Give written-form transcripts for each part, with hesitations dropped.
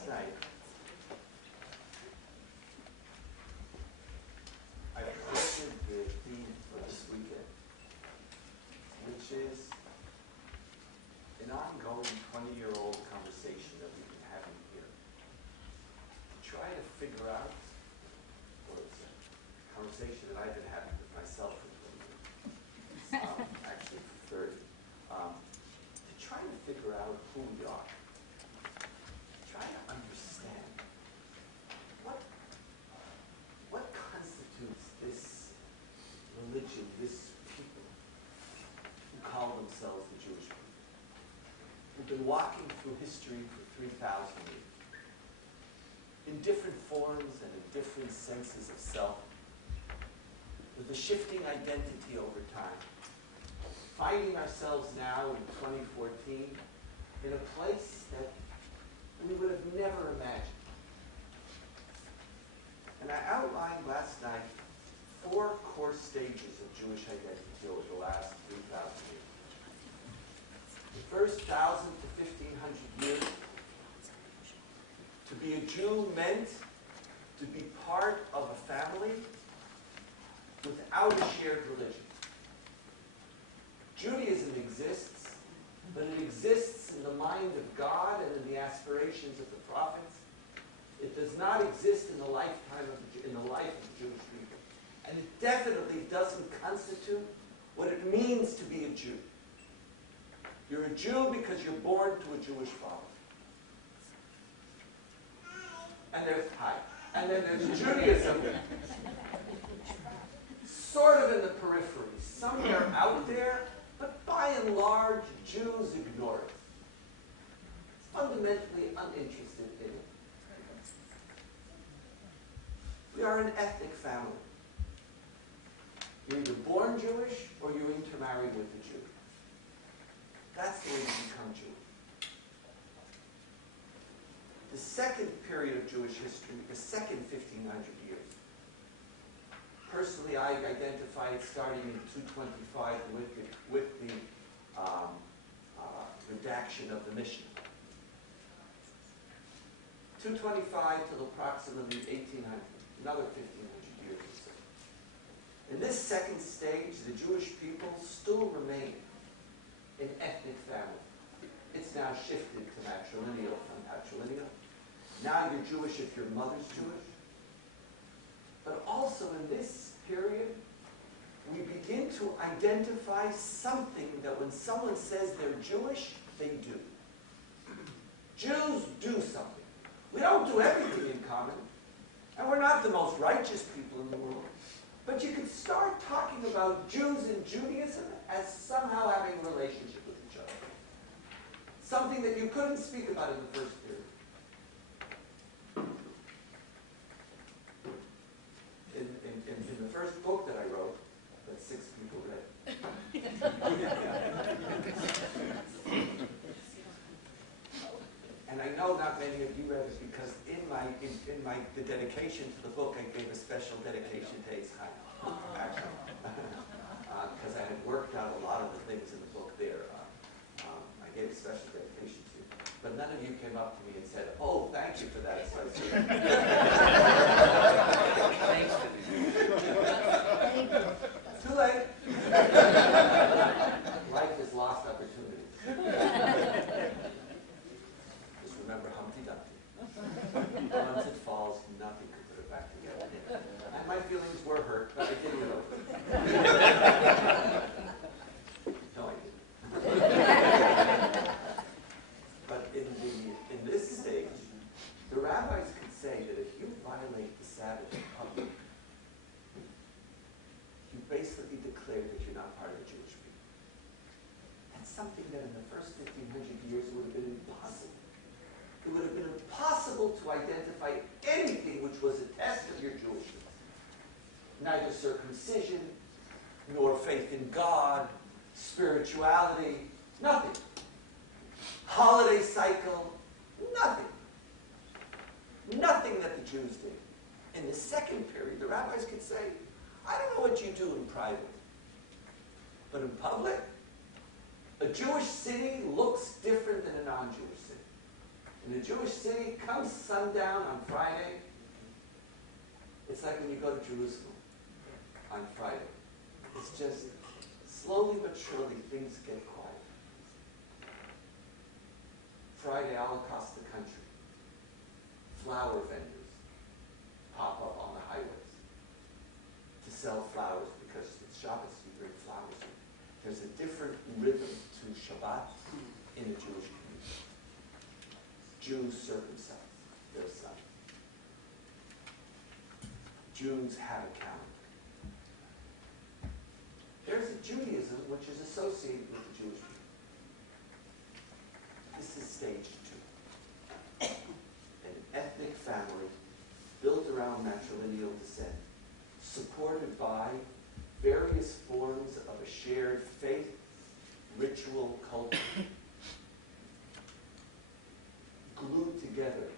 last night, I posted the theme for this weekend, which is an ongoing 20-year-old conversation that we've been having here. To try to figure out, or it's a conversation that I've been having with myself for 20 years, actually for 30, to try to figure out who we are. Try to understand what constitutes this religion, this people who call themselves the Jewish people, who've been walking through history for 3,000 years, in different forms and in different senses of self, with a shifting identity over time, finding ourselves now in 2014 in a place that we would have never imagined. And I outlined last night 4 core stages of Jewish identity over the last 3,000 years. The first 1,000 to 1,500 years, to be a Jew meant to be part of a family without a shared religion. Judaism exists, but it exists in the mind of God and in the aspirations of the prophets. It does not exist in the lifetime in the life of the Jewish people. And it definitely doesn't constitute what it means to be a Jew. You're a Jew because you're born to a Jewish father. And then there's Judaism, sort of in the periphery, somewhere out there, but by and large, Jews ignore it. Fundamentally uninterested in it. We are an ethnic family. You're either born Jewish or you intermarry with a Jew. That's the way you become Jewish. The second period of Jewish history, the second 1,500 years. Personally, I identify it starting in 225 with the redaction of the Mishnah. 225 till approximately 1800, another 1,500 years or so. In this second stage, the Jewish people still remain an ethnic family. It's now shifted to matrilineal from patrilineal. Now you're Jewish if your mother's Jewish. But also in this period, we begin to identify something that when someone says they're Jewish, they do. Jews do something. We don't do everything in common, and we're not the most righteous people in the world. But you can start talking about Jews and Judaism as somehow having a relationship with each other. Something that you couldn't speak about in the first period. In the first book that I wrote, that 6 people read. And I know not many of you read it because in the dedication to the book, I gave a special dedication to Yitzchak, actually, because I had worked out a lot of the things in the book there. I gave a special dedication to you. But none of you came up to me and said, "Oh, thank you for that." So thanks to you. Too late. Life is lost opportunities. Just remember Humpty Dumpty. Once it falls, nothing can put it back together. And my feelings were hurt, but I did it over. No, I didn't. But in this stage, the rabbis could say that if you violate the Sabbath in public, you basically declare that you're not part of the Jewish people. That's something that in the first 1,500 years would have been impossible. It would have been impossible to identify anything which was a test of your Jewishness. Neither circumcision, nor faith in God, spirituality, nothing. Holiday cycle, nothing. Nothing that the Jews did. In the second period, the rabbis could say, I don't know what you do in private, but in public, a Jewish city looks different than a non-Jewish city. In a a Jewish city, come sundown on Friday, it's like when you go to Jerusalem on Friday. It's just slowly but surely things get quiet. Friday all across the country, flower vendors pop up on the highways to sell flowers because it's Shabbos, you bring flowers. There's a different rhythm to Shabbat in the Jewish community. Jews circumcise their son. Jews have a calendar. There's a Judaism which is associated with the Jewish people. This is stage 2. An ethnic family built around matrilineal descent, supported by various forms of a shared faith, ritual, culture, glued together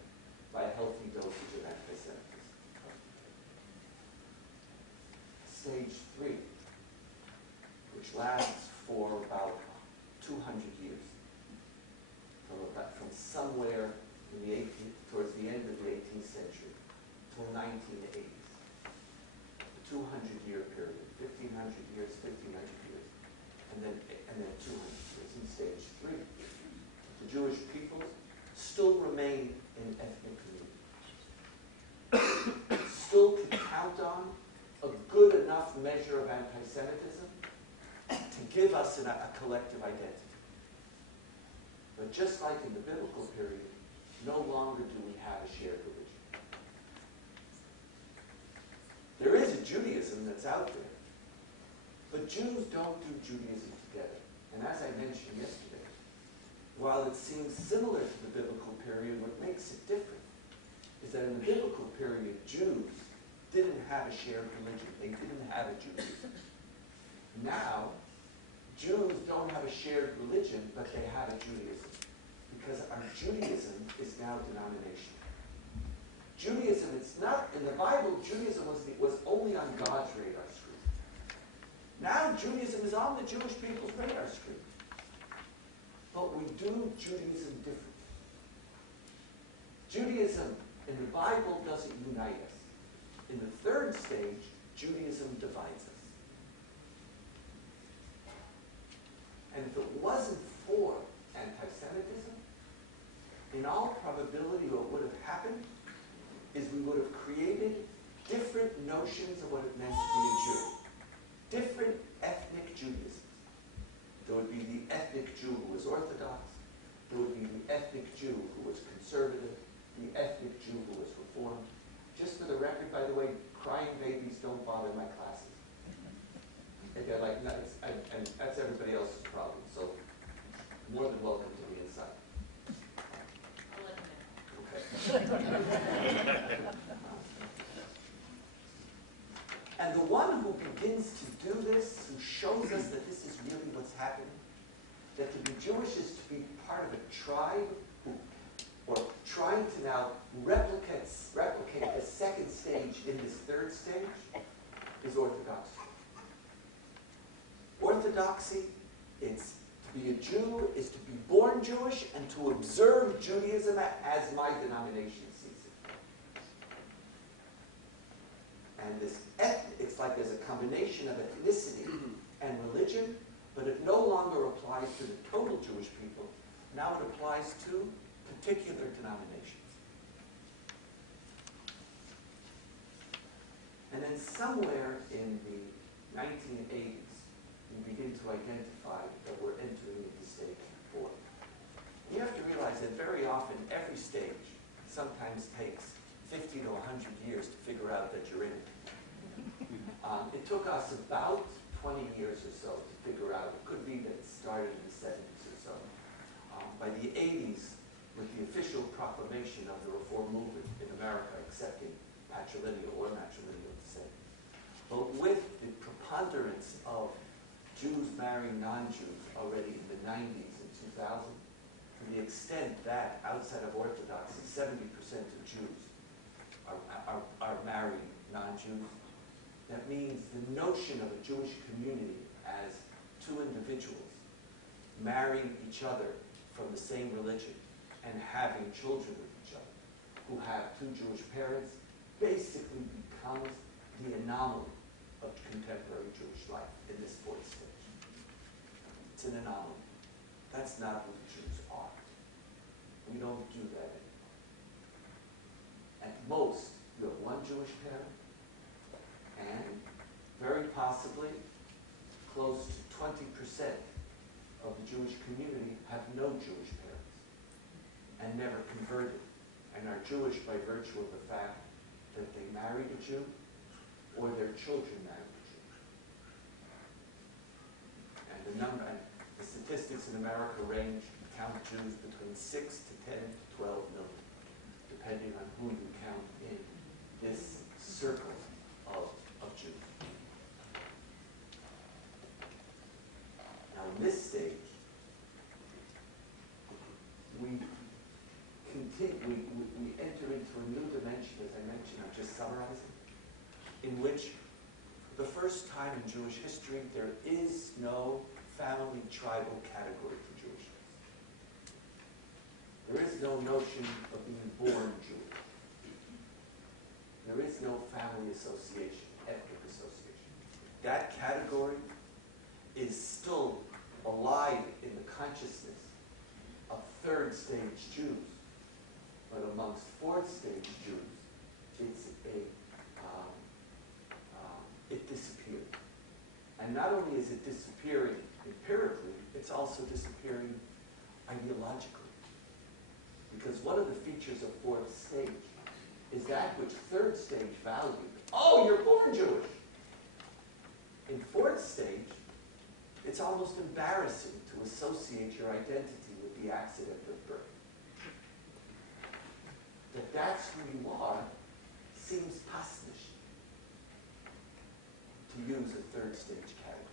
by a healthy dosage of anti-Semitism. Stage 3, which lasts for about 200 years, from somewhere in the towards the end of the 18th century till 1980s. 200-year period, 1,500 years, 1,500 years, and then 200 years in stage 3. The Jewish people still remain in ethnic community. Still can count on a good enough measure of anti-Semitism to give us a collective identity. But just like in the biblical period, no longer do we have a shared religion. There is a Judaism that's out there, but Jews don't do Judaism together. And as I mentioned yesterday, while it seems similar to the biblical period, what makes it different is that in the biblical period, Jews didn't have a shared religion. They didn't have a Judaism. Now, Jews don't have a shared religion, but they have a Judaism, because our Judaism is now denominational. Judaism, it's not, in the Bible, Judaism was only on God's radar screen. Now Judaism is on the Jewish people's radar screen. But we do Judaism differently. Judaism in the Bible doesn't unite us. In the third stage, Judaism divides us. And if it wasn't for anti-Semitism, in all probability what would have happened is we would have created different notions of what it meant to be a Jew. Different ethnic Judaisms. There would be the ethnic Jew who was Orthodox. There would be the ethnic Jew who was conservative. The ethnic Jew who was Reformed. Just for the record, by the way, crying babies don't bother my classes. And they're like, no, and that's everybody else's problem. So, more than welcome to the inside. I'll let them in. Okay. And the one who begins to do this, who shows us that this is really what's happening, that to be Jewish is to be part of a tribe, or trying to now replicate the second stage in this third stage, is orthodoxy. Orthodoxy, it's to be a Jew, is to be born Jewish and to observe Judaism as my denomination sees it. And this it's like there's a combination of ethnicity and religion, but it no longer applies to the total Jewish people. Now it applies to particular denominations. And then somewhere in the 1980s, we begin to identify that we're entering into stage 4. You have to realize that very often every stage sometimes takes 50 to 100 years to figure out that you're in it. It took us about 20 years or so to figure out. It could be that it started in the 70s or so. By the 80s, with the official proclamation of the Reform movement in America accepting patrilineal or matrilineal descent, but with the preponderance of Jews marrying non-Jews already in the 90s and 2000, to the extent that outside of Orthodoxy, 70% of Jews are marrying non-Jews. That means the notion of a Jewish community as two individuals marrying each other from the same religion and having children with each other who have two Jewish parents basically becomes the anomaly of contemporary Jewish life in this fourth stage. It's an anomaly. That's not who the Jews are. We don't do that anymore. At most, you have one Jewish parent, and very possibly close to 20% of the Jewish community have no Jewish parents and never converted, and are Jewish by virtue of the fact that they married a Jew or their children married a Jew. And the statistics in America count Jews between 6 to 10 to 12 million, depending on who you count in this circle of Jews. Now, in this stage, we enter into a new dimension, as I mentioned, I'm just summarizing, in which, for the first time in Jewish history, there is no family tribal category for Jewishness. There is no notion of being born Jewish. There is no family association, ethnic association. That category is still alive in the consciousness of third stage Jews, but amongst fourth stage Jews, it disappeared. And not only is it disappearing empirically, it's also disappearing ideologically. Because one of the features of fourth stage is that which third stage valued. Oh, you're born Jewish. In fourth stage, it's almost embarrassing to associate your identity with the accident of birth. That's who you are seems pasnish, to use a third stage category.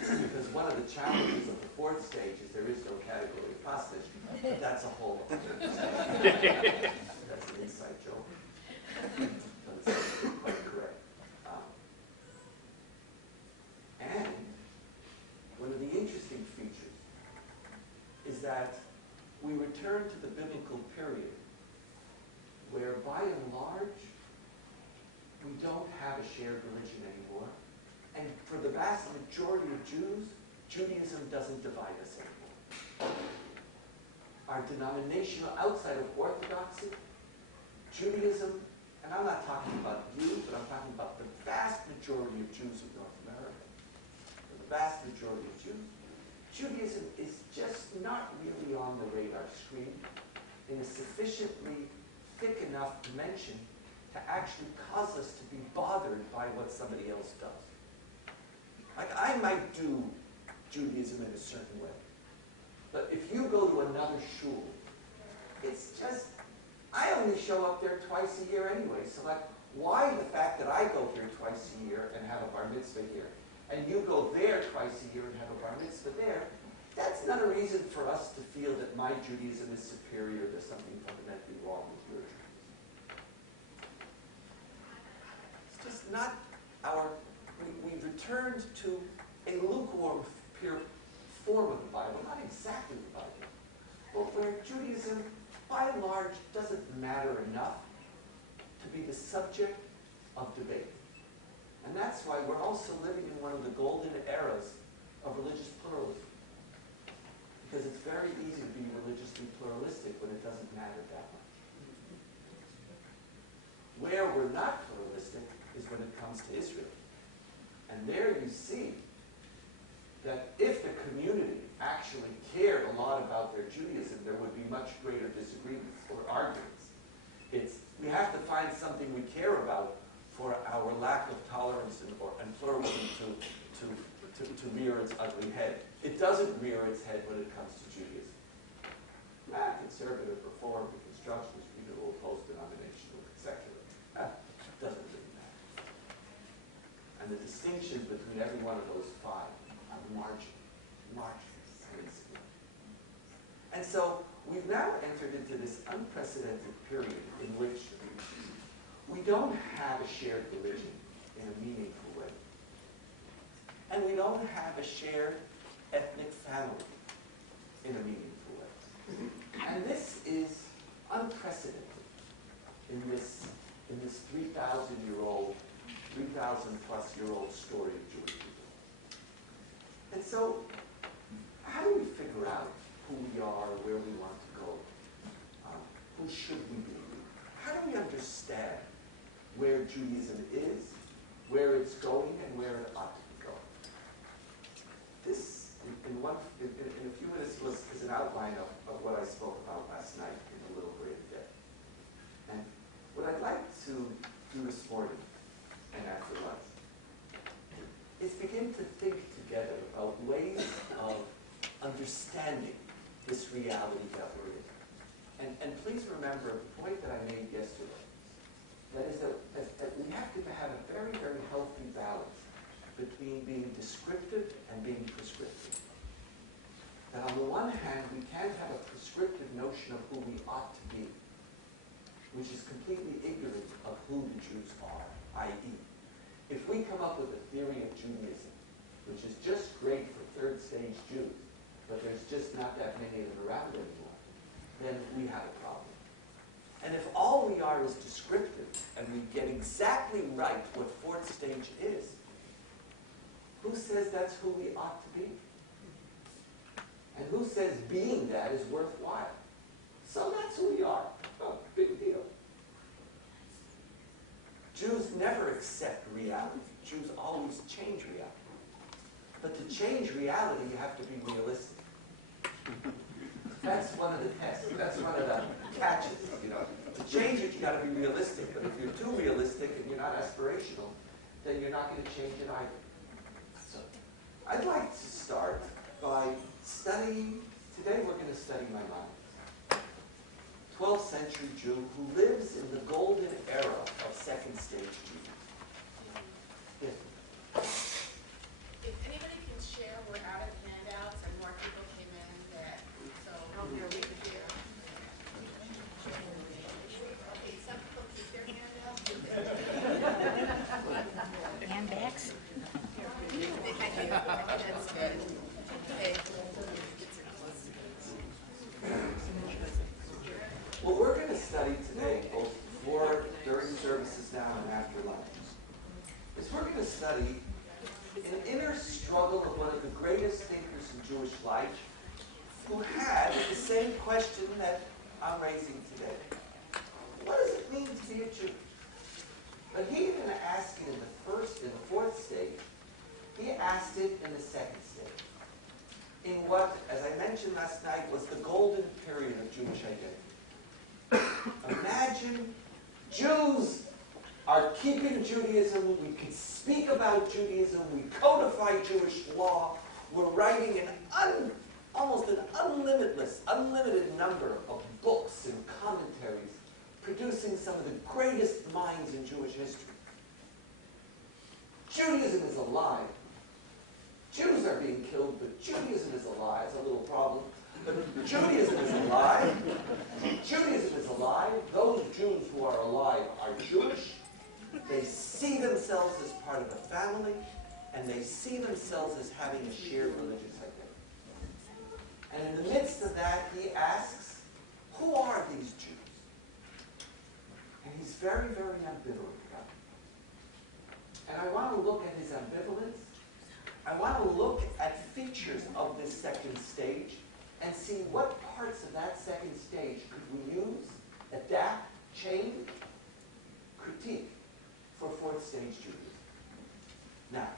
Because one of the challenges of the fourth stage is there is no category of pasnish, but that's a whole other thing. That's an inside joke. But it's quite correct. And one of the interesting features is that we return to the biblical period where, by and large, we don't have a shared religion anymore. And for the vast majority of Jews, Judaism doesn't divide us anymore. Our denominational, outside of Orthodoxy, Judaism, and I'm not talking about you, but I'm talking about the vast majority of Jews in North America, the vast majority of Jews, Judaism is just not really on the radar screen in a sufficiently thick enough dimension to actually cause us to be bothered by what somebody else does. Like, I might do Judaism in a certain way, but if you go to another shul, it's just, I only show up there twice a year anyway, so like, why the fact that I go here twice a year and have a bar mitzvah here, and you go there twice a year and have a bar mitzvah there, that's not a reason for us to feel that my Judaism is superior, there's something fundamentally wrong with your Judaism. It's just not we've returned to a lukewarm form of the Bible, not exactly the Bible, but where Judaism, by and large, doesn't matter enough to be the subject of debate. And that's why we're also living in one of the golden eras of religious pluralism. Because it's very easy to be religiously pluralistic when it doesn't matter that much. Where we're not pluralistic is when it comes to Israel. And there you see that if the community actually cared a lot about their Judaism, there would be much greater disagreements or arguments. We have to find something we care about for our lack of tolerance and pluralism to rear its ugly head. It doesn't rear its head when it comes to Judaism. Conservative, reform, reconstructionist, renewal, post-denominational, secular. Doesn't really matter. And the distinctions between every one of those five are marginal, and insignificant. And so we've now entered into this unprecedented period in which we don't have a shared religion in a meaningful way. And we don't have a shared ethnic family. in a meaningful way. And this is unprecedented in this 3,000-year-old, 3,000-plus-year-old story of Jewish people. And so, how do we figure out who we are, where we want to go? Who should we be? How do we understand where Judaism is, where it's going, and where it ought to be going? This, in a few minutes, is an outline of what I spoke about last night in a little greater depth. And what I'd like to do this morning and after lunch is begin to think together about ways of understanding this reality that we're in. And please remember the point that I made yesterday. That is that we have to have a very, very healthy balance between being descriptive and being prescriptive. That on the one hand, we can't have a prescriptive notion of who we ought to be, which is completely ignorant of who the Jews are, i.e., if we come up with a theory of Judaism, which is just great for third stage Jews, but there's just not that many of them around anymore, then we have a problem. And if all we are is descriptive, and we get exactly right what fourth stage is, who says that's who we ought to be? And who says being that is worthwhile? So that's who we are. Oh, big deal. Jews never accept reality. Jews always change reality. But to change reality, you have to be realistic. That's one of the tests. That's one of the catches, you know. To change it, you got to be realistic. But if you're too realistic and you're not aspirational, then you're not going to change it either. So, I'd like to start by studying. Today we're going to study Maimonides, 12th century Jew who lives in the golden era of second stage Judaism. Yes. If anybody can share, we're out of handouts and more people came in that, so. Here we can hear. Okay, some people keep their handouts. Handbags? Thank you. That's good. Okay. What we're going to study today, both before, during services now, and after lunch, is we're going to study an inner struggle of one of the greatest thinkers in Jewish life, who had the same question that I'm raising today. What does it mean to be a Jew? But he didn't ask it in the fourth stage. He asked it in the second stage. In what, as I mentioned last night, was the golden period of Jewish identity. Imagine Jews are keeping Judaism, we can speak about Judaism, we codify Jewish law, we're writing almost an unlimited number of books and commentaries, producing some of the greatest minds in Jewish history. Judaism is alive. Jews are being killed, but Judaism is alive. It's a little problem. But Judaism is alive. Judaism is alive. Those Jews who are alive are Jewish. They see themselves as part of a family, and they see themselves as having a shared religious identity. And in the midst of that, he asks, who are these Jews? And he's very, very ambivalent about it. And I want to look at his ambivalence. I want to look at features of this second stage and see what parts of that second stage could we use, adapt, change, critique for fourth stage Judaism. Now,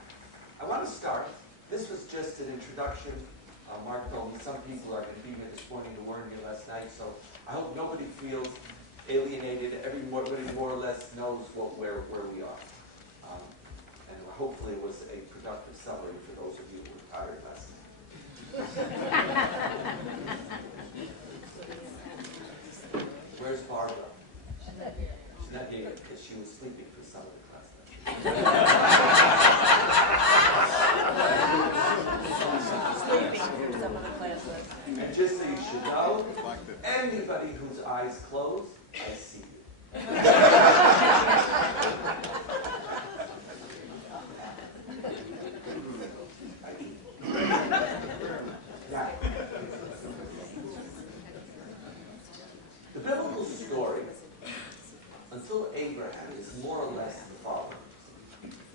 I want to start. This was just an introduction. Mark told me some people are going to be here this morning who weren't here last night, so I hope nobody feels alienated. Everybody more or less knows where we are. And hopefully it was a productive summary for those of you who were tired last night. Where's Barbara? She's not here because she was sleeping for some of the class. And just so you should know, anybody whose eyes close, I see you. Now, story, until Abraham, is more or less the following.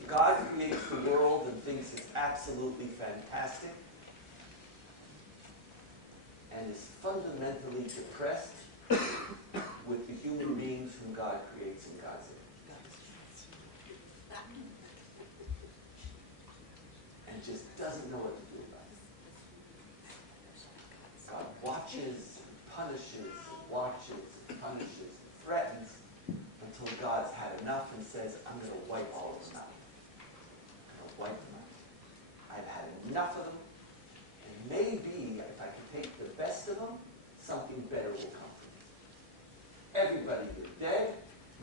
God creates the world and thinks it's absolutely fantastic, and is fundamentally depressed with the human beings whom God creates in God's image. And just doesn't know what to do about it. God watches, punishes, punishes, threatens, until God's had enough and says, I'm going to wipe all of them out. I'm going to wipe them out. I've had enough of them, and maybe if I can take the best of them, something better will come from it. Everybody, you're dead.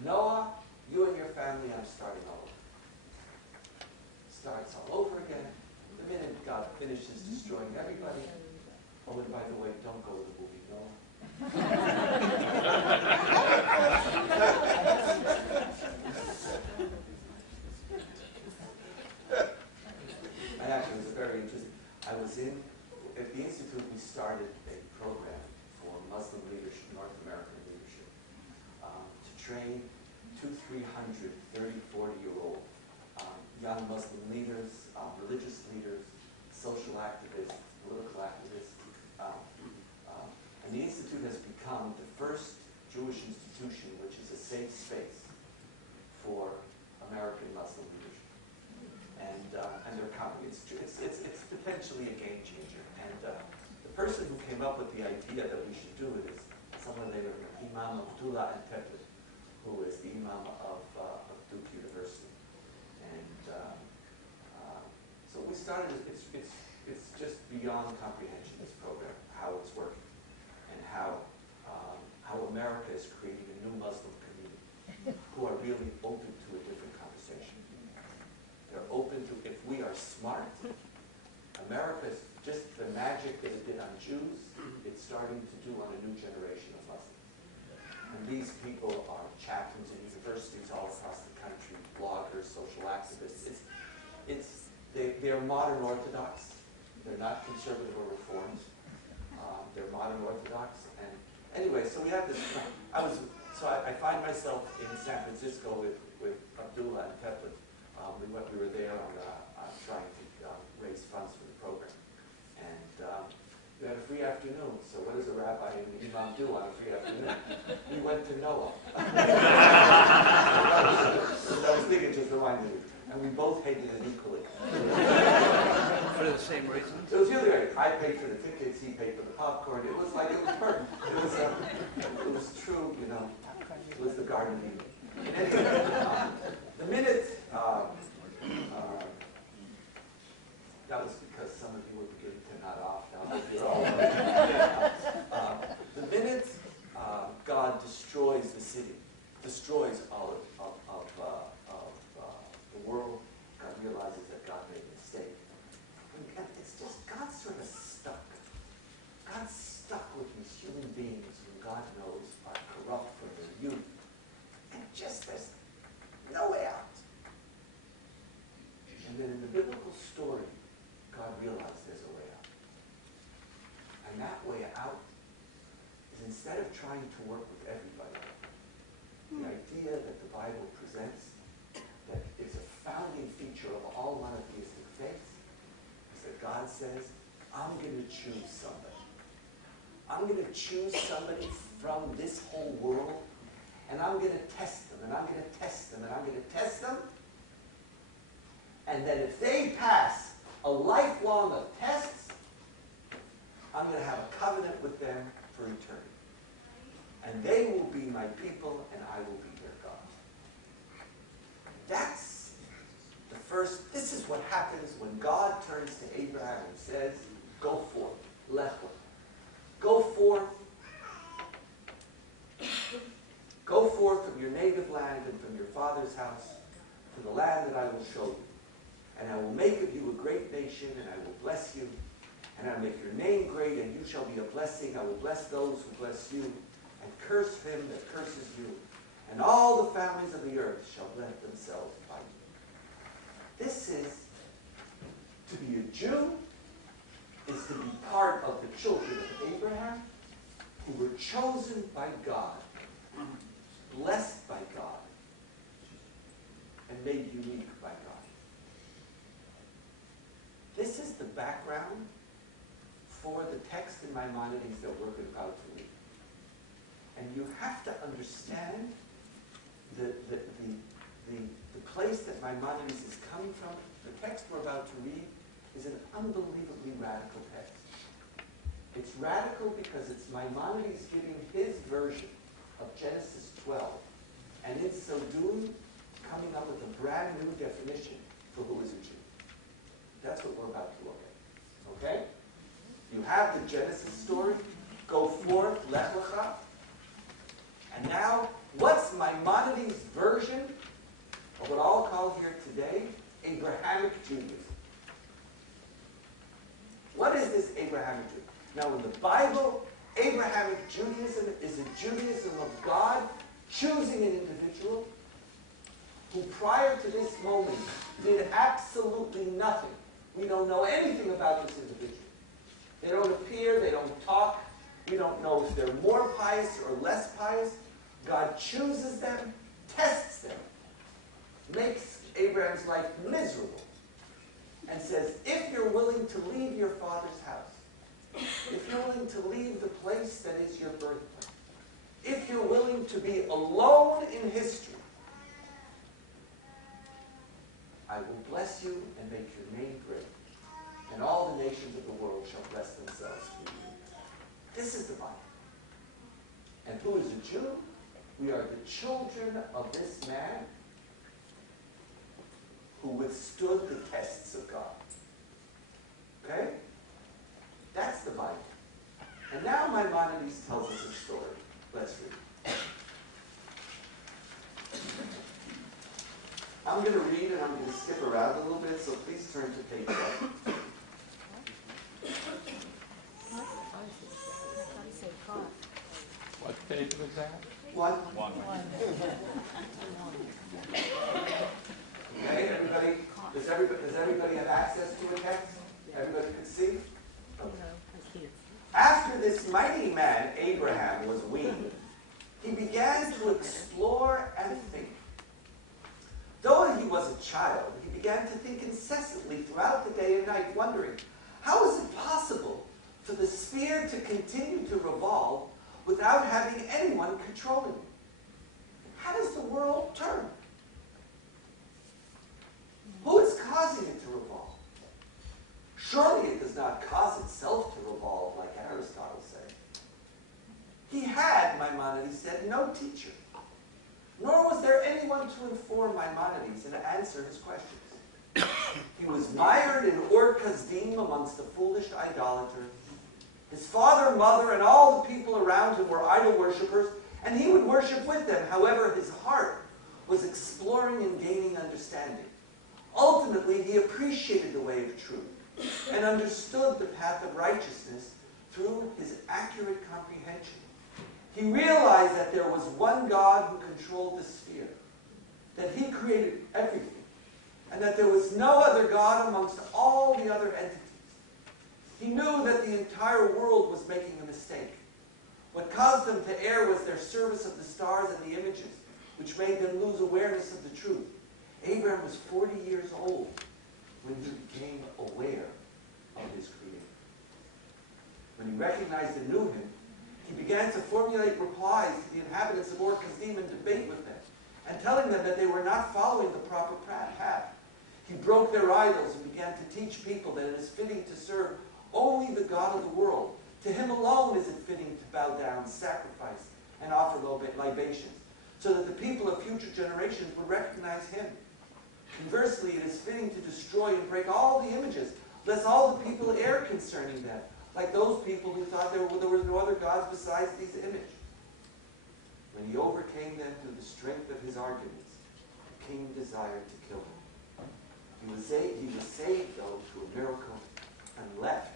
Noah, you and your family, I'm starting all over. Starts all over again. The minute God finishes destroying everybody, oh, and by the way, don't go to the movie Noah. And actually, it was very interesting. I was at the Institute, we started a program for Muslim leadership, North American leadership, to train 300, 30, 40-year-old young Muslim leaders, religious leaders, social activists, political activists. And the Institute has become the first Jewish institution which is a safe space for American Muslim leadership. And they're coming. It's potentially a game changer. And the person who came up with the idea that we should do it is someone named Imam Abdullah al-Tepid, who is the Imam of Duke University. And so we started, it's just beyond comprehension, this program, how it's working, and how America is creating a new Muslim community who are really open to a different conversation. They're open to, if we are smart, America's just the magic that it did on Jews, it's starting to do on a new generation of Muslims. And these people are chaplains in universities all across the country, bloggers, social activists. They're modern Orthodox. They're not conservative or reformed. They're modern Orthodox. And anyway, so we have this. I find myself in San Francisco with Abdullah and Tepid. We were there on trying to raise funds for the program. And we had a free afternoon. So what does a rabbi and an imam do on a free afternoon? We went to Noah. I was thinking, just reminded me. And we both hated it equally. For the same reasons? It was really great. I paid for the tickets, he paid for the popcorn. It was perfect. It was true, you know. It was the Garden of Eden. Anyway, the minute, that was because some of you were beginning to nod off. Now you're all the minute God destroys the city, destroys all of the world, God realizes that God made a mistake. And it's just, God's sort of stuck. God's stuck with these human beings who God knows are corrupt from their youth. And just there's no way out. And then in the biblical story, God realized there's a way out. And that way out is, instead of trying to work with everybody, the idea that the Bible presents, that is a founding feature of all monotheistic faiths, is that God says, I'm going to choose somebody. I'm going to choose somebody from this whole world, and I'm going to test them, and I'm going to test them, and I'm going to test them. And then if they pass a lifelong of tests, I'm going to have a covenant with them for eternity. And they will be my people, and I will be their God. That's the first. This is what happens when God turns to Abraham and says, go forth, Lechwa. Go forth. Go forth from your native land and from your father's house to the land that I will show you. And I will make of you a great nation, and I will bless you. And I will make your name great, and you shall be a blessing. I will bless those who bless you, and curse him that curses you. And all the families of the earth shall bless themselves by you. This is, to be a Jew, is to be part of the children of Abraham, who were chosen by God blessed by God, and made unique by God. This is the background for the text in Maimonides that we're about to read. And you have to understand the place that Maimonides is coming from. The text we're about to read is an unbelievably radical text. It's radical because it's Maimonides giving his version of Genesis 12, and in so doing, coming up with a brand new definition for who is a Jew. That's what we're about to look at. Okay? You have the Genesis story. Go forth, Lech Lecha. And now, what's Maimonides' version of what I'll call here today Abrahamic Judaism? What is this Abrahamic Judaism? Now, in the Bible, Abrahamic Judaism is a Judaism of God choosing an individual who prior to this moment did absolutely nothing. We don't know anything about this individual. They don't appear, they don't talk. We don't know if they're more pious or less pious. God chooses them, tests them, makes Abraham's life miserable, and says, if you're willing to leave your father's house, if you're willing to leave the place that is your birthplace, if you're willing to be alone in history, I will bless you and make your name great, and all the nations of the world shall bless themselves through you. This is the Bible. And who is a Jew? We are the children of this man who withstood the tests of God. Okay? That's the Bible. And now Maimonides tells us a story. Let's read. I'm going to read and I'm going to skip around a little bit, so please turn to page 1. What page was that? 1. One. Okay, everybody? Does everybody have access to a text? Everybody can see? Okay. After this mighty man, Abraham, was weaned, he began to explore and think. Though he was a child, he began to think incessantly throughout the day and night, wondering, how is it possible for the sphere to continue to revolve without having anyone controlling it? How does the world turn? Who is causing it to revolve? Surely it does not cause itself to revolve like Aristotle said. He had, Maimonides said, no teacher. Nor was there anyone to inform Maimonides and answer his questions. He was mired in Ur-Kasdim amongst the foolish idolaters. His father, mother, and all the people around him were idol worshippers, and he would worship with them. However, his heart was exploring and gaining understanding. Ultimately, he appreciated the way of truth and understood the path of righteousness through his accurate comprehension. He realized that there was one God who controlled the sphere, that he created everything, and that there was no other God amongst all the other entities. He knew that the entire world was making a mistake. What caused them to err was their service of the stars and the images, which made them lose awareness of the truth. Abraham was 40 years old when he became aware of his Creator. When he recognized and knew him, he began to formulate replies to the inhabitants of Ur-Kasdim and debate with them, and telling them that they were not following the proper path. He broke their idols and began to teach people that it is fitting to serve only the God of the world. To him alone is it fitting to bow down, sacrifice, and offer libations, so that the people of future generations would recognize him. Conversely, it is fitting to destroy and break all the images, lest all the people err concerning them, like those people who thought there were no other gods besides these images. When he overcame them through the strength of his arguments, the king desired to kill him. He was saved, though, through a miracle and left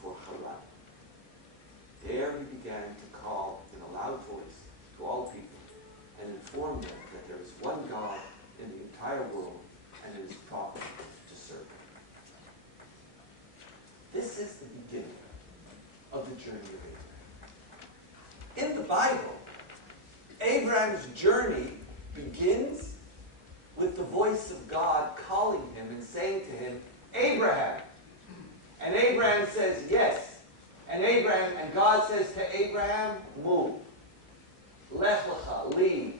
for Haran. There he began to call in a loud voice to all people and inform them that there is one God in the entire world and it is proper to serve him. This is the beginning of the journey of Abraham. In the Bible, Abraham's journey begins with the voice of God calling him and saying to him, Abraham. And Abraham says, yes. And God says to Abraham, move. Lech lecha, leave.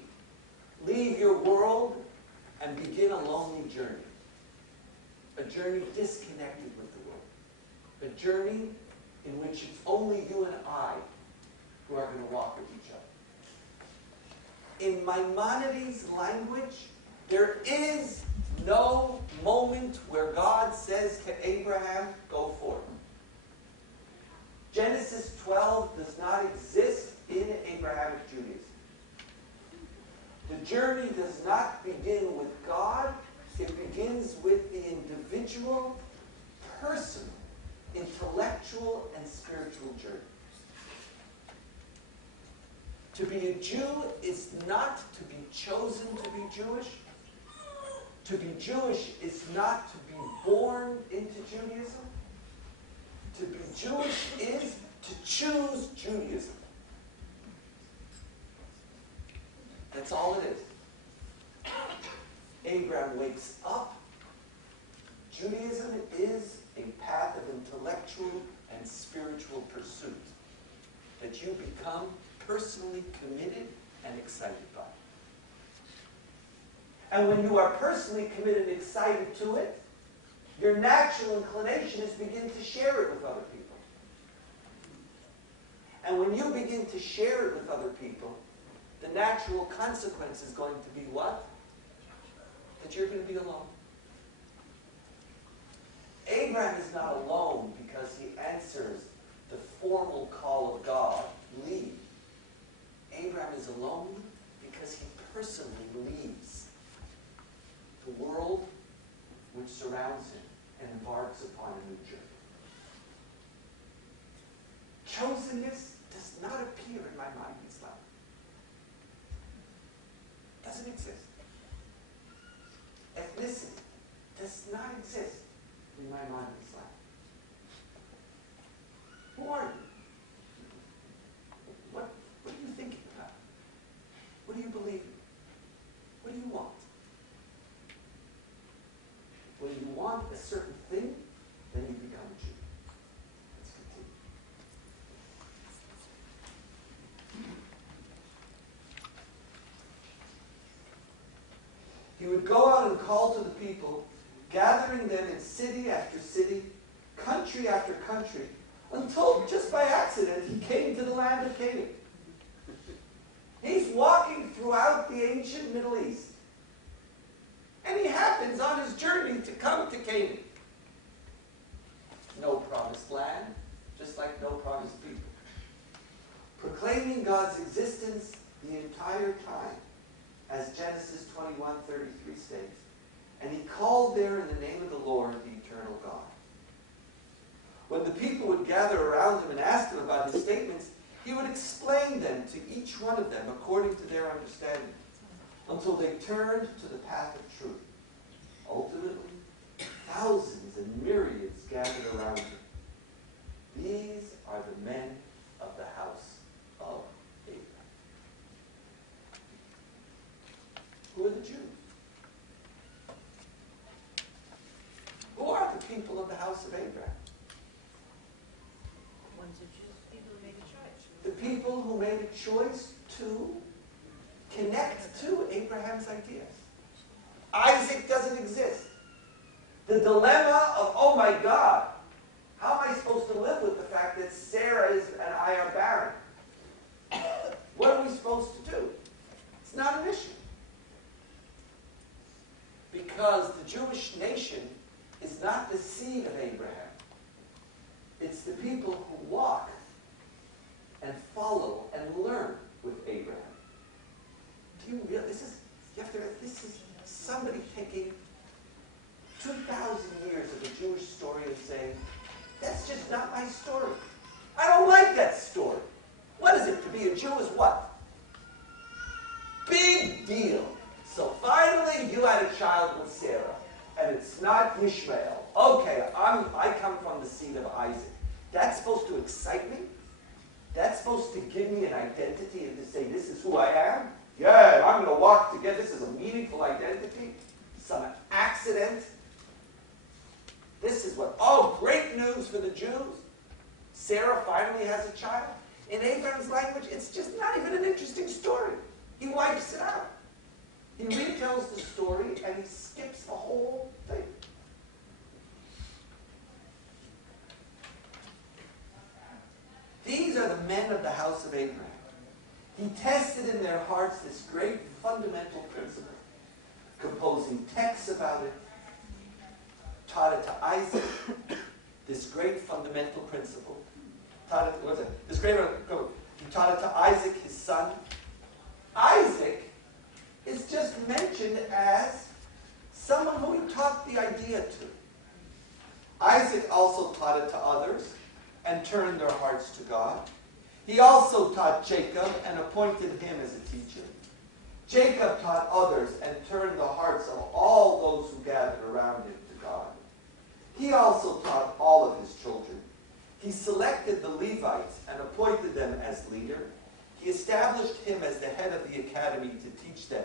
Leave your world and begin a lonely journey. A journey disconnected with the world. A journey in which it's only you and I who are going to walk with each other. In Maimonides' language, there is no moment where God says to Abraham, go forth. Genesis 12 does not exist in Abrahamic Judaism. The journey does not begin with God. It begins with the individual, personal, intellectual, and spiritual journey. To be a Jew is not to be chosen to be Jewish. To be Jewish is not to be born into Judaism. To be Jewish is to choose Judaism. That's all it is. Abraham wakes up. Judaism is a path of intellectual and spiritual pursuit that you become personally committed and excited by. And when you are personally committed and excited to it, your natural inclination is begin to share it with other people. And when you begin to share it with other people, the natural consequence is going to be what? That you're going to be alone. Abraham is not alone because he answers the formal call of God, leave. Abraham is alone because he personally leaves the world which surrounds him and embarks upon a new journey. Chosenness does not appear in my mind in Islam. It doesn't exist. Ethnicity does not exist in my mind in Islam. Who are you? What are you thinking about? What do you believe in? What do you want? When you want a certain thing, then you become a Jew. Let's continue. He would go out and call to the people, gathering them in city after city, country after country, until just by accident he came to the land of Canaan. He's walking throughout the ancient Middle East. And he happens on his journey to come to Canaan. No promised land, just like no promised people. Proclaiming God's existence the entire time, as Genesis 21:33 states. And he called there in the name of the Lord, the eternal God. When the people would gather around him and ask him about his statements, he would explain them to each one of them according to their understanding, until they turned to the path of truth. Ultimately, thousands and myriads gathered around him. These are the men of the house of Abraham. Who are the Jews? Who are the people of the house of Abraham? People who made a choice. The people who made a choice to connect to Abraham's ideas. Isaac doesn't exist. The dilemma of, oh my God, how am I supposed to live with the fact that Sarah and I are barren? What are we supposed to do? It's not an issue. Because the Jewish nation is not the seed of Abraham. It's the people who walk and follow and learn with Abraham. Do you realize this is somebody taking 2,000 years of the Jewish story and saying, that's just not my story. I don't like that story. What is it? To be a Jew is what? Big deal. So finally you had a child with Sarah, and it's not Ishmael. Okay, I come from the seed of Isaac. That's supposed to excite me? That's supposed to give me an identity and to say, this is who I am? Yeah, I'm going to walk together. This is a meaningful identity. Some accident. This is what, oh, great news for the Jews. Sarah finally has a child. In Abraham's language, it's just not even an interesting story. He wipes it out. He retells the story and he skips the whole thing. These are the men of the house of Abraham. He tested in their hearts this great fundamental principle, composing texts about it, taught it to Isaac, this great fundamental principle. Taught it, what was it? This great, he taught it to Isaac, his son. Isaac is just mentioned as someone who he taught the idea to. Isaac also taught it to others and turned their hearts to God. He also taught Jacob and appointed him as a teacher. Jacob taught others and turned the hearts of all those who gathered around him to God. He also taught all of his children. He selected the Levites and appointed them as leader. He established him as the head of the academy to teach them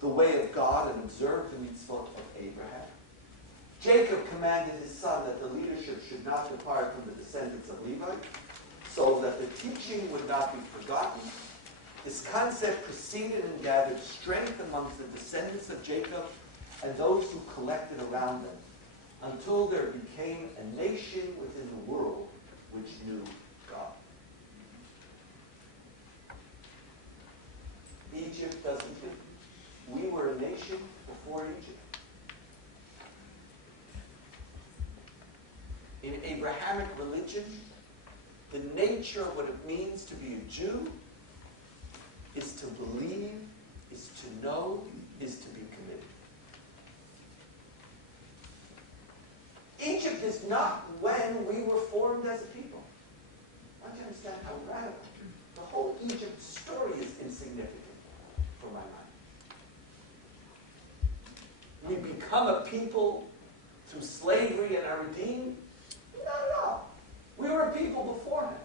the way of God and observe the mitzvot of Abraham. Jacob commanded his son that the leadership should not depart from the descendants of Levi, so that the teaching would not be forgotten. This concept proceeded and gathered strength amongst the descendants of Jacob and those who collected around them, until there became a nation within the world which knew God. Egypt doesn't do. We were a nation before Egypt. In Abrahamic religion, the nature of what it means to be a Jew is to believe, is to know, is to be committed. Egypt is not when we were formed as a people. I want you to understand how radical. The whole Egypt story is insignificant for my mind. We become a people through slavery and are redeemed? Not at all. We were a people beforehand.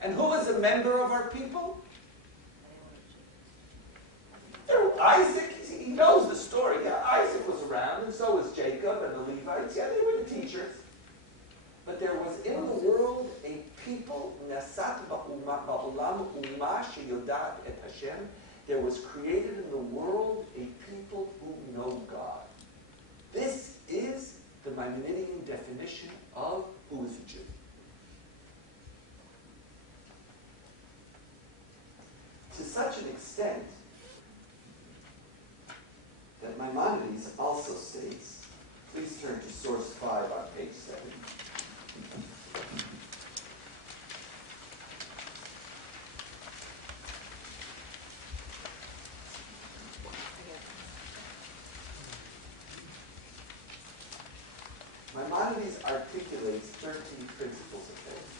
And who was a member of our people? Isaac, he knows the story. Yeah, Isaac was around, and so was Jacob and the Levites. Yeah, they were the teachers. But there was in the world a people, there was created in the world a people who know God. This is the Maimonidean definition of who is a Jew. To such an extent that Maimonides also states, please turn to source 5 on page 7. Maimonides articulates 13 principles of faith.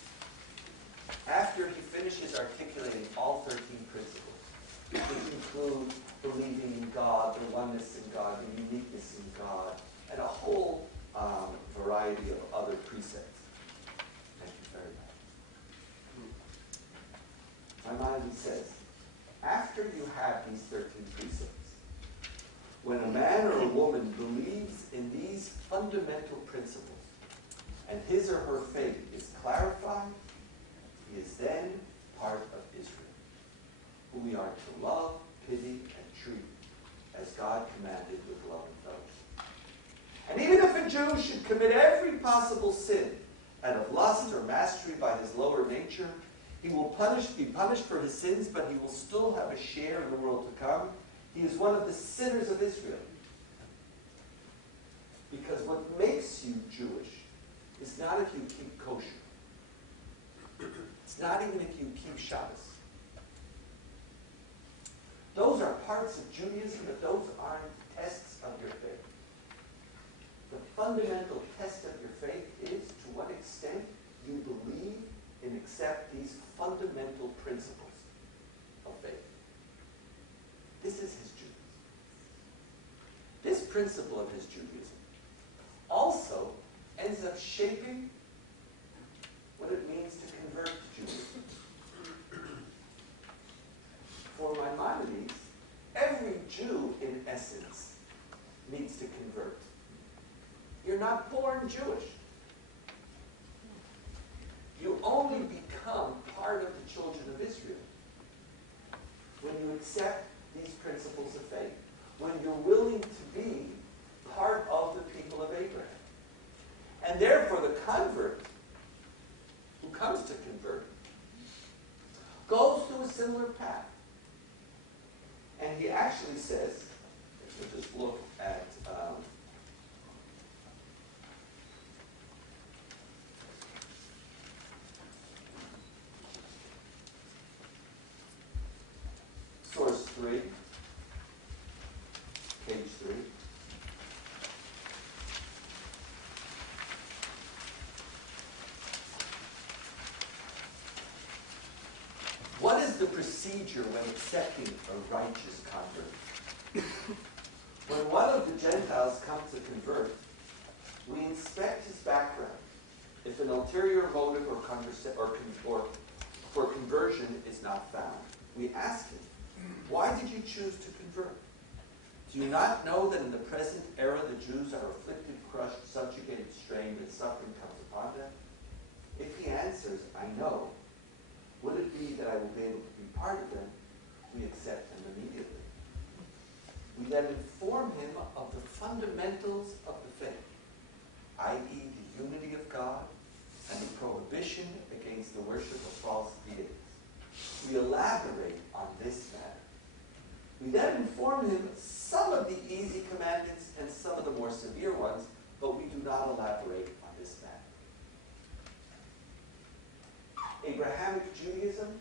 After he finishes articulating all 13 principles, which include believing in God, the oneness in God, the uniqueness in God, and a whole variety of other precepts. Thank you very much. Maimonides says, after you have these 13 precepts, when a man or a woman believes in these fundamental principles, and his or her faith is clarified, he is then part of Israel, who we are to love, pity, and treat as God commanded with love and fellowship. And even if a Jew should commit every possible sin out of lust or mastery by his lower nature, he will be punished for his sins, but he will still have a share in the world to come. He is one of the sinners of Israel. Because what makes you Jewish is not if you keep kosher. It's not even if you keep Shabbos. Those are parts of Judaism, but those aren't tests of your faith. The fundamental test of your faith is to what extent you believe and accept these fundamental principles of faith. This is his Judaism. This principle of his Judaism also ends up shaping what it means to convert to Judaism. Maimonides, every Jew, in essence, needs to convert. You're not born Jewish. You only become part of the children of Israel when you accept these principles of faith, when you're willing to be part of the people of Abraham. And therefore, the convert who comes to convert goes through a similar path. And he actually says, if you just look at source 3, page 3. What is the procedure when accepting a righteous convert? When one of the Gentiles comes to convert, we inspect his background. If an ulterior motive or for conversion is not found, we ask him, why did you choose to convert? Do you not know that in the present era the Jews are afflicted, crushed, subjugated, strained, and suffering comes upon them? If he answers, I know, would it be that I will be able to be part of them? We accept him immediately. We then inform him of the fundamentals of the faith, i.e. the unity of God and the prohibition against the worship of false deities. We elaborate on this matter. We then inform him some of the easy commandments and some of the more severe ones, but we do not elaborate on this matter. Abrahamic Judaism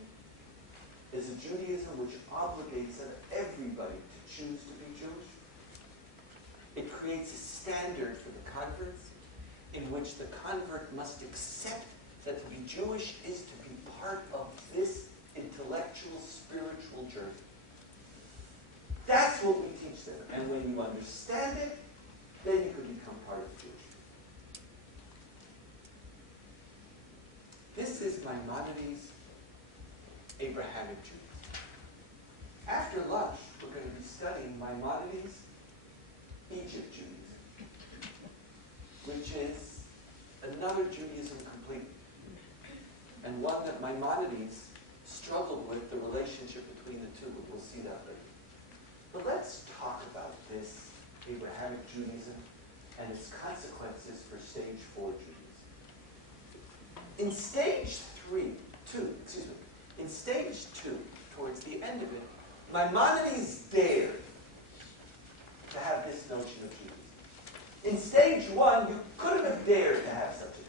is a Judaism which obligates everybody to choose to be Jewish. It creates a standard for the converts in which the convert must accept that to be Jewish is to be part of this intellectual, spiritual journey. That's what we teach them. And when you understand it, then you can become part of the Jewish people. This is Maimonides' Abrahamic Judaism. After lunch, we're going to be studying Maimonides' Egypt Judaism, which is another Judaism completely, and one that Maimonides struggled with the relationship between the two, but we'll see that later. But let's talk about this Abrahamic Judaism and its consequences for stage 4 Judaism. In stage 2, towards the end of it, Maimonides dared to have this notion of Judaism. In stage 1, you couldn't have dared to have such a thing.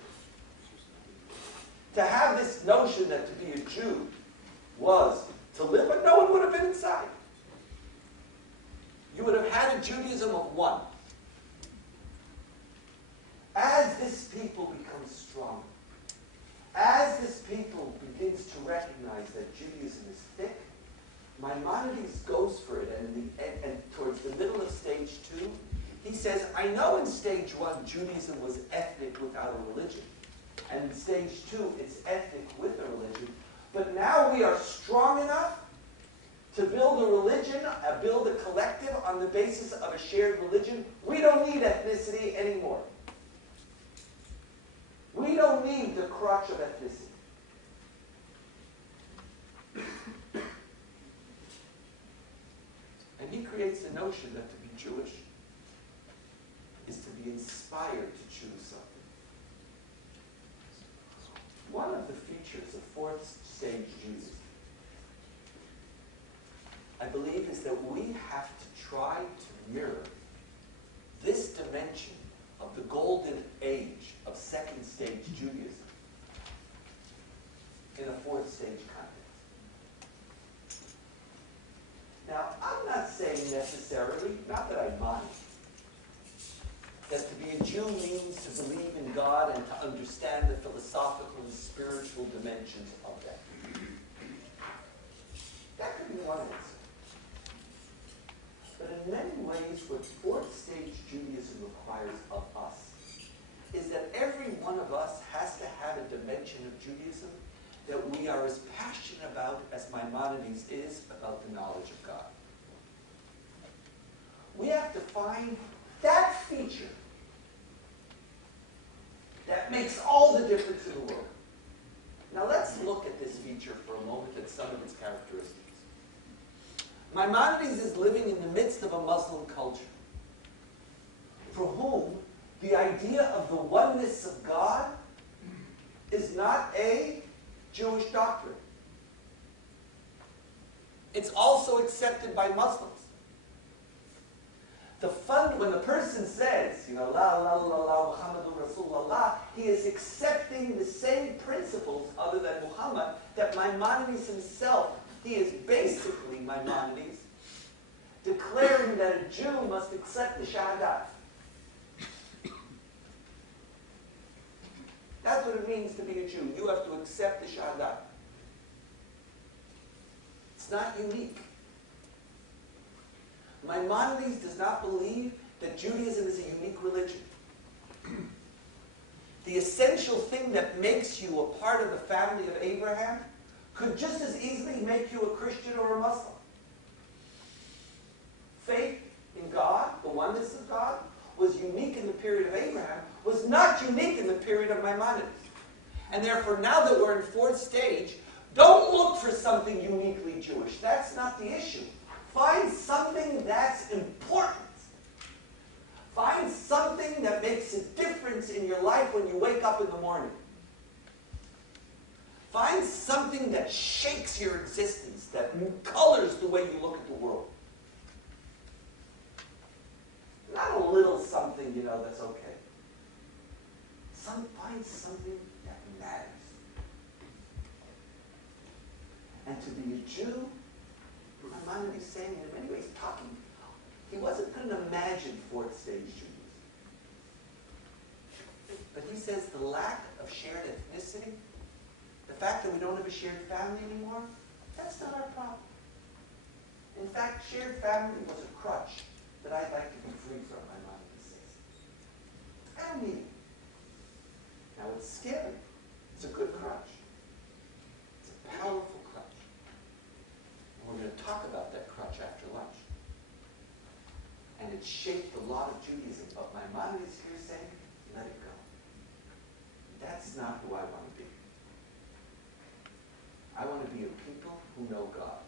To have this notion that to be a Jew was to live, but no one would have been inside. You would have had a Judaism of one. As this people becomes stronger, as this people begins to recognize that Judaism is thick, Maimonides goes for it, and towards the middle of stage 2, he says, I know in stage 1 Judaism was ethnic without a religion, and in stage 2 it's ethnic with a religion, but now we are strong enough to build a religion, build a collective on the basis of a shared religion. We don't need ethnicity anymore. We don't need the crutch of ethnicity. And he creates the notion that to be Jewish is to be inspired to choose something. One of the features of fourth stage Judaism, I believe, is that we have to try to mirror this dimension of the golden age of second stage Judaism in a fourth stage context. Now, I'm not saying necessarily, not that I mind, that to be a Jew means to believe in God and to understand the philosophical and spiritual dimensions of that. That could be one answer. But in many ways, what fourth stage Judaism requires of us is that every one of us has to have a dimension of Judaism that we are as passionate about as Maimonides is about the knowledge of God. We have to find that feature that makes all the difference in the world. Now let's look at this feature for a moment and some of its characteristics. Maimonides is living in the midst of a Muslim culture for whom the idea of the oneness of God is not a Jewish doctrine. It's also accepted by Muslims. When the person says, La ilaha illallah Muhammadun Rasulullah, he is accepting the same principles other than Muhammad that Maimonides himself, he is basically Maimonides, declaring that a Jew must accept the Shahadat. That's what it means to be a Jew. You have to accept the Shahadat. It's not unique. Maimonides does not believe that Judaism is a unique religion. The essential thing that makes you a part of the family of Abraham could just as easily make you a Christian or a Muslim. Faith in God, the oneness of God, was unique in the period of Abraham, was not unique in the period of Maimonides. And therefore, now that we're in fourth stage, don't look for something uniquely Jewish. That's not the issue. Find something that's important. Find something that makes a difference in your life when you wake up in the morning. Find something that shakes your existence, that colors the way you look at the world. Not a little something, that's okay. Find something that matters. And to be a Jew, Maimonides is saying, in many ways, he couldn't imagine fourth stage Judaism. But he says the lack of shared ethnicity, the fact that we don't have a shared family anymore, that's not our problem. In fact, shared family was a crutch that I'd like to be free from, Maimonides says. I don't need it. Now it's scary. It's a good crutch. It's a powerful crutch. And we're going to talk about that crutch after lunch. And it shaped a lot of Judaism, but Maimonides here saying, let it go. That's not who I want to be. I want to be a people who know God.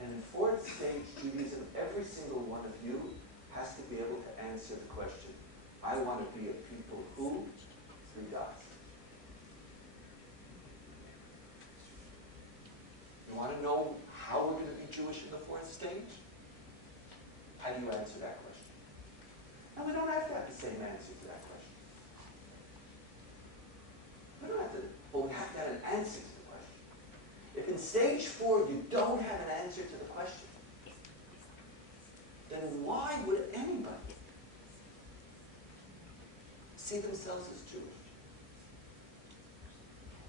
And in fourth stage Judaism, every single one of you has to be able to answer the question, I want to be a people who? Three dots. You want to know how we're going to be Jewish in the fourth stage? How do you answer that question? Now, we don't have to have the same answer to that question. We don't have to, but we have to have an answer to the question. If in stage 4 you don't have an answer to the question, then why would anybody see themselves as Jewish?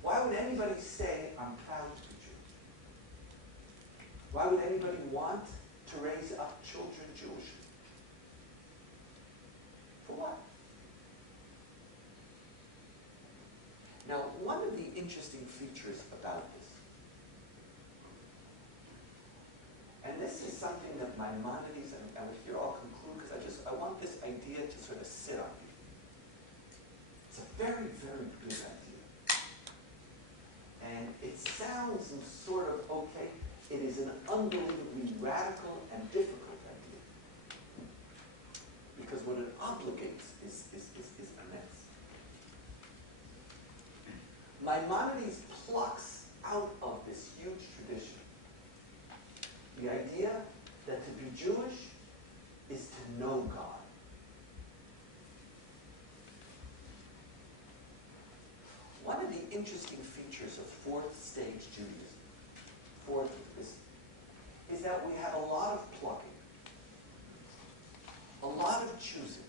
Why would anybody say, I'm proud to be Jewish? Why would anybody want to raise up children Jewish? For what? Now, one of the interesting features about this, and this is something that Maimonides, and here I'll conclude because I want this idea to sort of sit on you. It's a very, very good idea. And it sounds sort of okay. It is an unbelievably radical and difficult idea. Because what it obligates is immense. Maimonides plucks out of this huge tradition the idea that to be Jewish is to know God. One of the interesting features of fourth stage Judaism, fourth of this, is that we have a lot of plucking, a lot of choosing,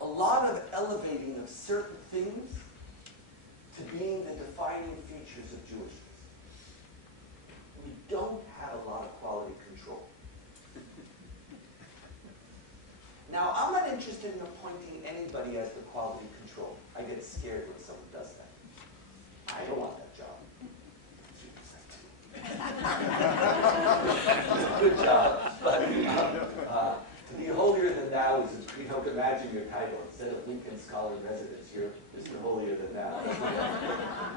a lot of elevating of certain things to being the defining features of Jewishness. We don't have a lot of quality control. Now, I'm not interested in appointing anybody as the quality control. I get scared when someone does Harlem residents. You're Mr. Holier than thou.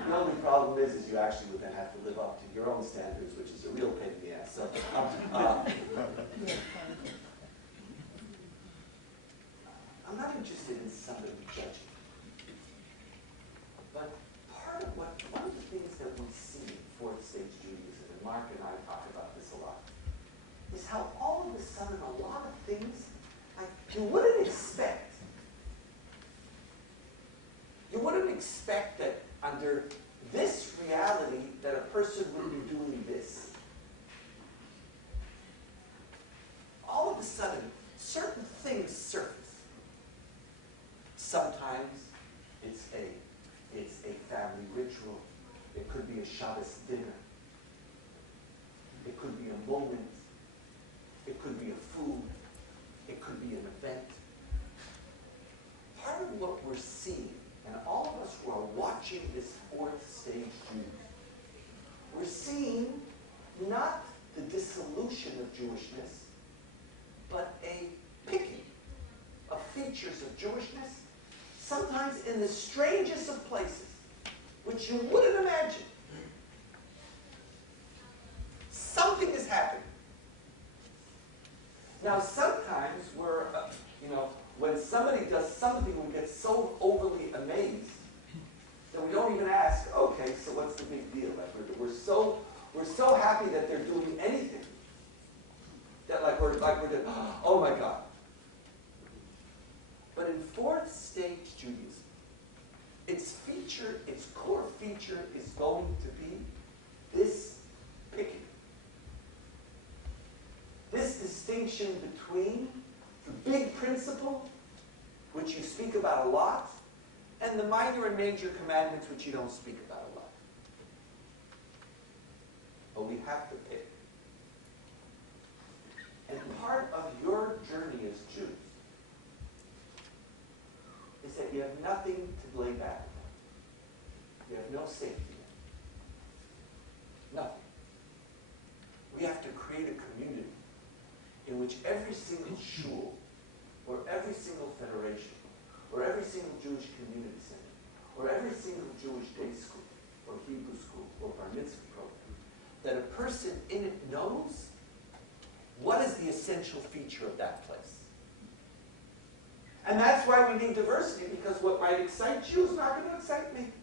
The only problem is you actually would then have to live up to your own standards, which is a real pain in the ass. So, I'm not interested in somebody judging. But one of the things that we see in fourth stage Judaism, and Mark and I talk about this a lot, is how all of a sudden a lot of things like you wouldn't expect. You wouldn't expect that under this reality that a person would be doing this. All of a sudden, certain things surface. Sometimes it's a family ritual. It could be a Shabbos dinner. It could be a moment. It could be a food. It could be an event. Part of what we're seeing, and all of us who are watching this fourth stage Jews, we're seeing not the dissolution of Jewishness, but a picking of features of Jewishness, sometimes in the strangest of places, which you wouldn't imagine. Something is happening. Now, sometimes when somebody does something, we get so overly amazed that we don't even ask, okay, so what's the big deal? Like we're so happy that they're doing anything that we're doing, oh my God. But in fourth stage Judaism, its core feature is going to be this picking. This distinction between the big principle, which you speak about a lot, and the minor and major commandments, which you don't speak about a lot. But we have to pick. And part of your journey as Jews is that you have nothing to lay back. You have no safety net. Nothing. We have to create a community in which every single shul, or every single federation, or every single Jewish community center, or every single Jewish day school, or Hebrew school, or bar mitzvah program, that a person in it knows what is the essential feature of that place. And that's why we need diversity, because what might excite you is not going to excite me.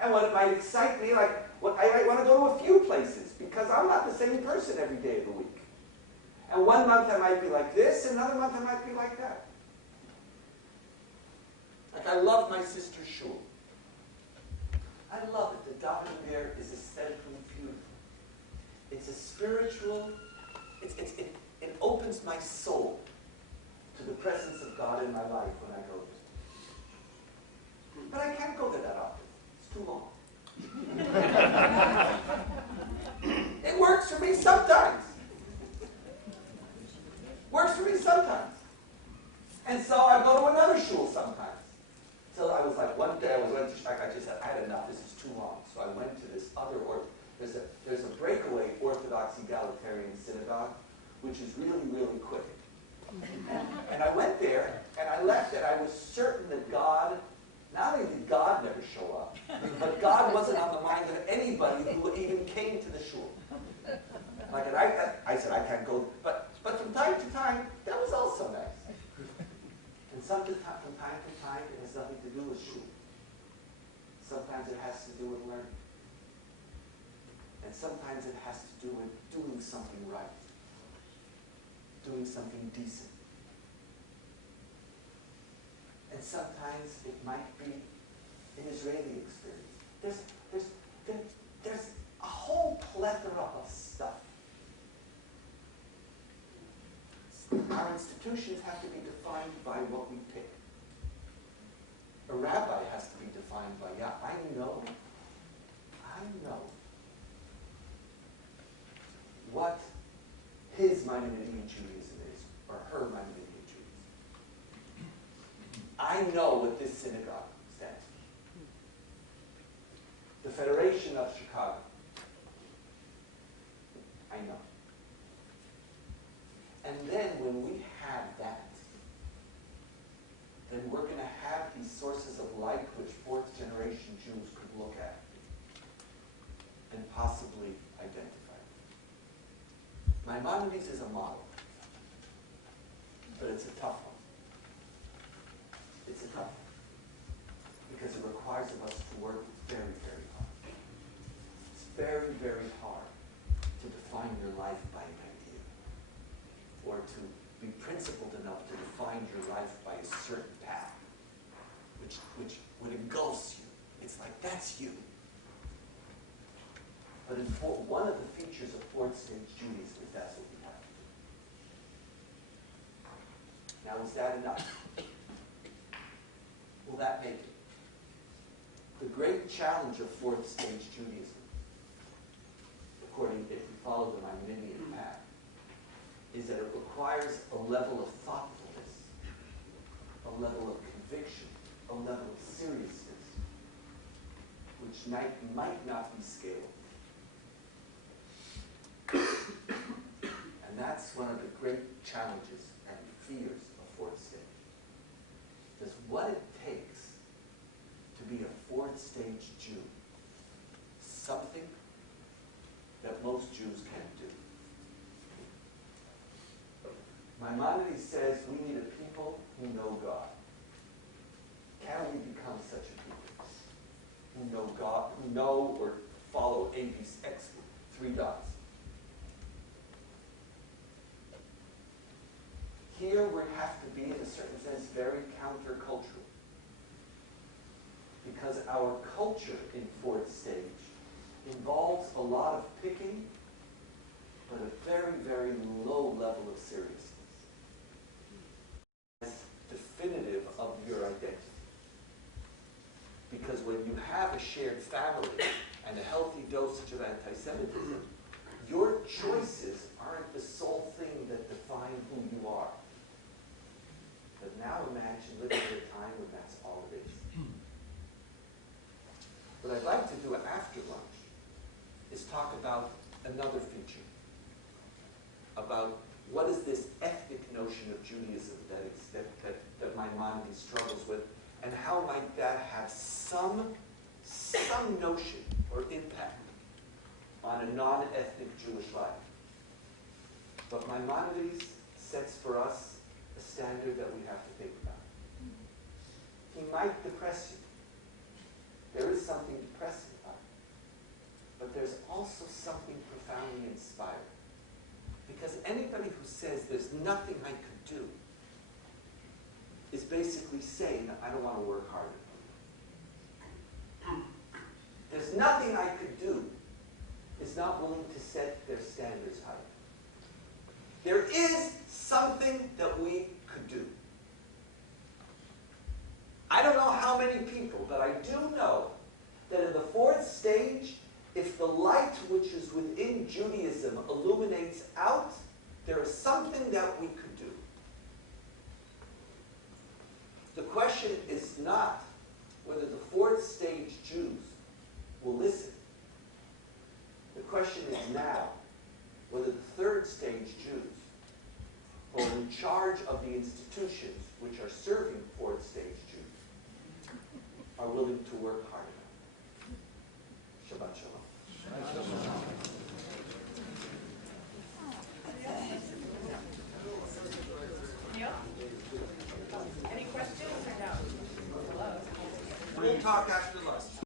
And what might excite me, I might want to go to a few places, because I'm not the same person every day of the week. And one month I might be like this, another month I might be like that. Like I love my sister's shul. I love it. The davening there is aesthetically beautiful. It's a spiritual, it opens my soul to the presence of God in my life when I go there. But I can't go there that often. It's too long. It works for me sometimes. Works for me sometimes. And so I go to another shul sometimes. So I was like, one day I just said, I had enough, this is too long. So I went to this other, there's a breakaway Orthodox egalitarian synagogue, which is really, really quick. And I went there, and I left, and I was certain that God, not only did God never show up, but God wasn't on the mind of anybody who even came to the shul. And I said, I can't go. But from time to time, that was also nice. And from time to time, it has nothing to do with shul. Sometimes it has to do with learning. And sometimes it has to do with doing something right. Doing something decent. And sometimes it might be an Israeli experience. There's a whole plethora of stuff. Our institutions have to be defined by what we pick. A rabbi has to be defined by, I know what his Maimonidean Judaism is, or her Maimonidean Judaism. I know what this synagogue stands for. The Federation of Chicago. I know. And then when we have that, sources of light which fourth generation Jews could look at and possibly identify. Maimonides is a model, but it's a tough one. It's a tough one because it requires of us to work very, very hard. It's very, very hard to define your life by an idea, or to be principled enough to define your life by a certain path, which engulfs you. It's like, that's you. But one of the features of fourth stage Judaism is that's what we have. Now, is that enough? Will that make it? The great challenge of fourth stage Judaism, according, if you follow the Maimonidean path, is that it requires a level of thoughtfulness, a level of conviction, a level of seriousness, which might not be scaled. And that's one of the great challenges and fears of fourth stage. Because what it takes to be a fourth stage Jew, something that most Jews can't do. Maimonides says we need a people who know God. Can we become such a people who know God, who know or follow AB's X, 3 dots? Here we have to be, in a certain sense, very countercultural. Because our culture in fourth stage involves a lot of picking, but a very, very low level of seriousness. It's definitive of your identity. Because when you have a shared family and a healthy dosage of anti-Semitism, your choices aren't the sole thing that define who you are. But now imagine living in a time when that's all it is. What I'd like to do after lunch is talk about another feature, about what is this ethnic notion of Judaism that Maimonides struggles with, and how might that have some notion or impact on a non-ethnic Jewish life. But Maimonides sets for us a standard that we have to think about. He might depress you. There is something depressing about it. But there's also something profoundly inspiring. Because anybody who says there's nothing I could do is basically saying, I don't want to work harder. There's nothing I could do is not willing to set their standards higher. There is something that we could do. I don't know how many people, but I do know that in the fourth stage, if the light which is within Judaism illuminates out, there is something that we could do. The question is not whether the fourth stage Jews will listen. The question is now whether the third stage Jews, who are in charge of the institutions which are serving fourth stage Jews, are willing to work hard enough. Shabbat Shalom. Any questions or no? We'll talk after lunch.